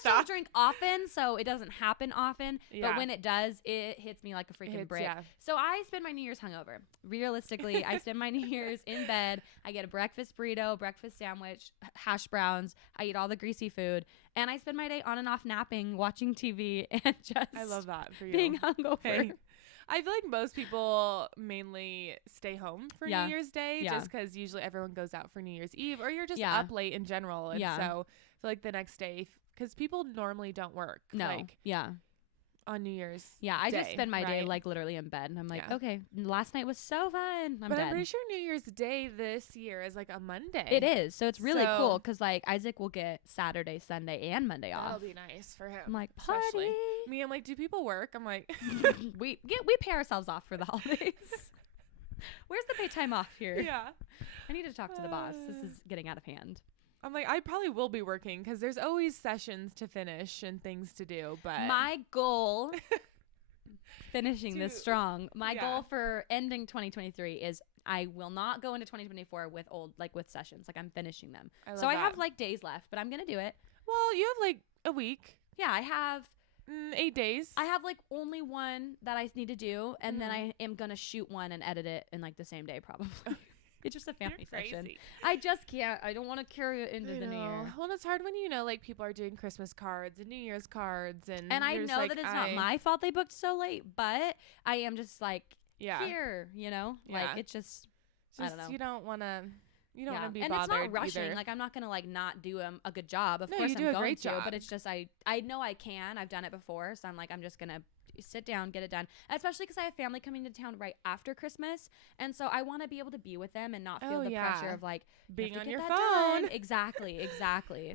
Don't drink often, so it doesn't happen often. Yeah. But when it does, it hits me like a freaking brick. Yeah. So I spend my New Year's hungover. Realistically, I spend my New Year's in bed. I get a breakfast burrito, breakfast sandwich, hash browns. I eat all the greasy food, and I spend my day on and off napping, watching TV, and just I love that for you. Being hungover. Hey. I feel like most people mainly stay home for New Year's Day just because usually everyone goes out for New Year's Eve, or you're just up late in general. And so I feel like the next day, because people normally don't work. No. Like, on New Year's I Day, just spend my day like literally in bed, and I'm like, okay, last night was so fun. I'm pretty sure New Year's Day this year is like a Monday. It is, so it's really cool because like Isaac will get Saturday, Sunday, and Monday off. That'll be nice for him. I'm like, party. Me, I'm like, do people work? I'm like, we pay ourselves off for the holidays. Where's the pay time off here? Yeah, I need to talk to the boss. This is getting out of hand. I'm like, I probably will be working because there's always sessions to finish and things to do. But my goal, finishing this strong, my goal for ending 2023 is I will not go into 2024 with sessions. Like I'm finishing them. I have like days left, but I'm going to do it. Well, you have like a week. Yeah, I have 8 days. I have like only one that I need to do, and then I am going to shoot one and edit it in like the same day probably. It's just a family session. I just can't. I don't want to carry it into the new year. Well, it's hard when like people are doing Christmas cards and New Year's cards, and I know that it's not my fault they booked so late, but I am just like here, like it's just I don't know. You don't want to. You don't want to be and bothered. And it's not rushing. Either. Like I'm not gonna like not do a good job. Of course you do I'm a great going to, job. but it's just I know I can. I've done it before, so I'm like I'm just gonna sit down, get it done. Especially because I have family coming to town right after Christmas, and so I want to be able to be with them and not feel the pressure of like being on your phone. Exactly.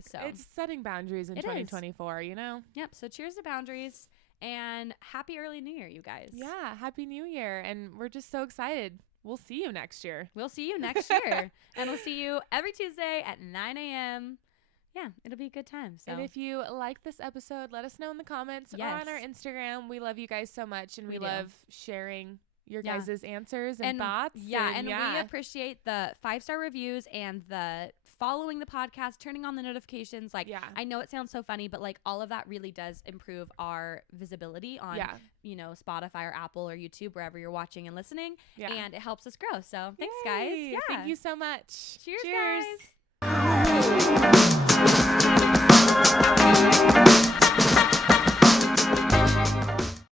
So it's setting boundaries in 2024. Yep. So cheers to boundaries and happy early New Year, you guys. Yeah, happy New Year, and we're just so excited. We'll see you next year. We'll see you next year. And we'll see you every Tuesday at 9 a.m. Yeah, it'll be a good time. So. And if you like this episode, let us know in the comments or on our Instagram. We love you guys so much, and we love sharing your guys' answers and thoughts. Yeah, and we appreciate the 5-star reviews and the following the podcast, turning on the notifications. Like, I know it sounds so funny, but like all of that really does improve our visibility on, Spotify or Apple or YouTube, wherever you're watching and listening. Yeah. And it helps us grow. So thanks, guys. Yeah. Thank you so much. Cheers. Guys.